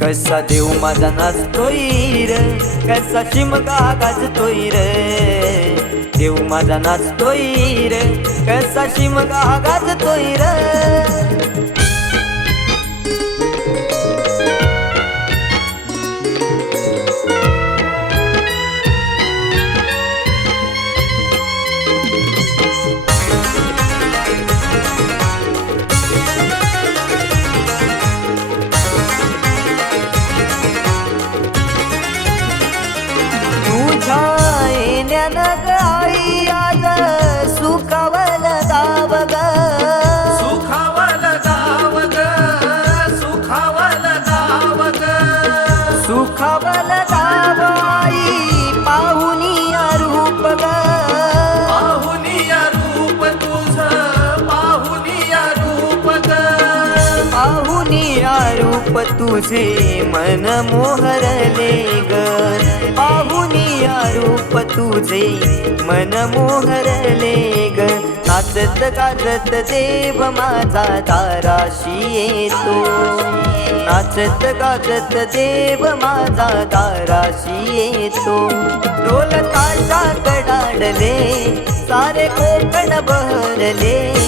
कसा देव माझा नाचतोय र? कसा शिमगा गाजतोय र? देव माझा नाचतोय र कसा शिमगा गाजतोय र? तुझे मन मोहरले ग. पाहुनिया रूप तुझे मन मोहरले ग. नाचत गाजत देव माझा दाराशी येतो. नाचत गाजत देव माझा दाराशी येतो. ढोल ताशा कडाडले सारे कोकण बहरले.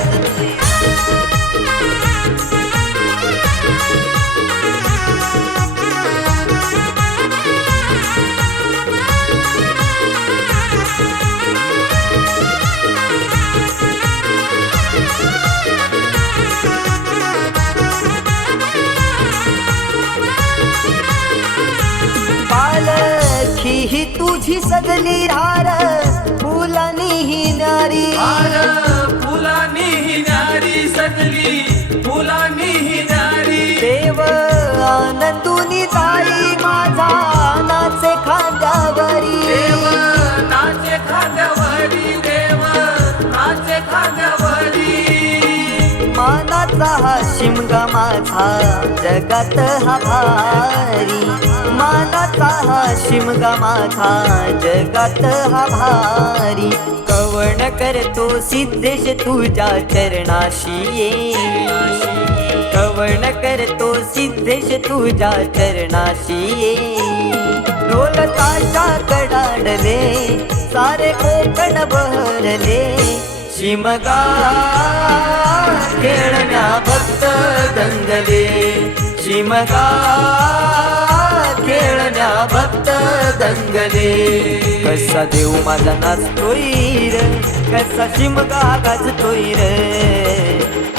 सजली हार फुलानी ही नारी. हार फुलानी ही नारी सजली फुलानी मानाचा हा शिमगा माझा जगात हा भारी. मानाचा हा शिमगा माझा जगात हा भारी. कवण करतो सिद्धेश तुझ्या चरणाशी ये. कवण करतो सिद्धेश तुझ्या चरणाशी ये. ढोलताशा कडाडले सारे कोकण बहरले. शिमगा खेळण्या शिमगा खेळण्या भक्त दंगले कसा देव माझा नाचतोय र कसा शिमगा गाजतोय र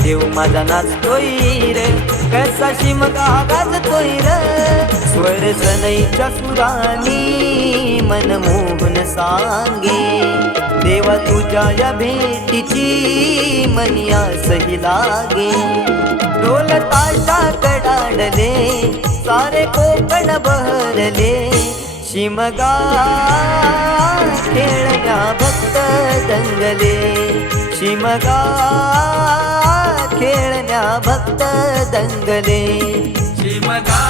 देव माझा नाचतोय र कसा शिमगा गाजतोय र स्वर सनईच्या सुरानी मनमोहन सांगे देवा तुझ्या या भेटीची मनिया सही लागे कोकण बहरले. शिमगा खेळण्या भक्त दंगले. शिमगा खेळण्या भक्त दंगले. शिमगा खेळण्या भक्त दंगले शिमगा